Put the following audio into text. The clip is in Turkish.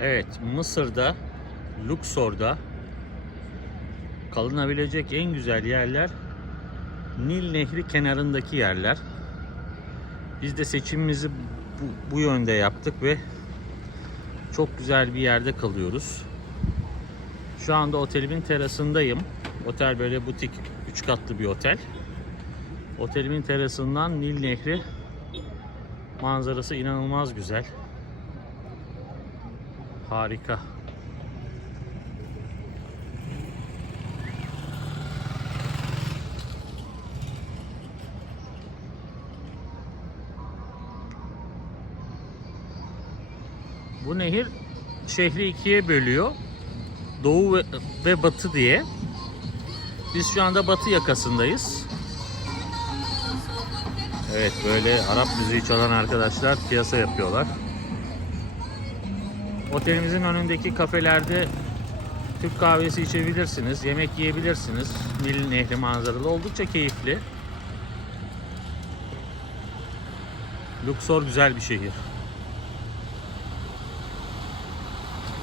Evet, Mısır'da, Luxor'da kalınabilecek en güzel yerler Nil Nehri kenarındaki yerler. Biz de seçimimizi bu, bu yönde yaptık ve çok güzel bir yerde kalıyoruz. Şu anda otelimin terasındayım. Otel böyle butik, 3 katlı bir otel. Otelimin terasından Nil Nehri manzarası inanılmaz güzel. Harika. Bu nehir şehri ikiye bölüyor. Doğu ve, ve batı diye. Biz şu anda batı yakasındayız. Evet böyle Arap müziği çalan arkadaşlar piyasa yapıyorlar. Otelimizin önündeki kafelerde Türk kahvesi içebilirsiniz, yemek yiyebilirsiniz. Nil Nehri manzaralı oldukça keyifli. Luxor güzel bir şehir.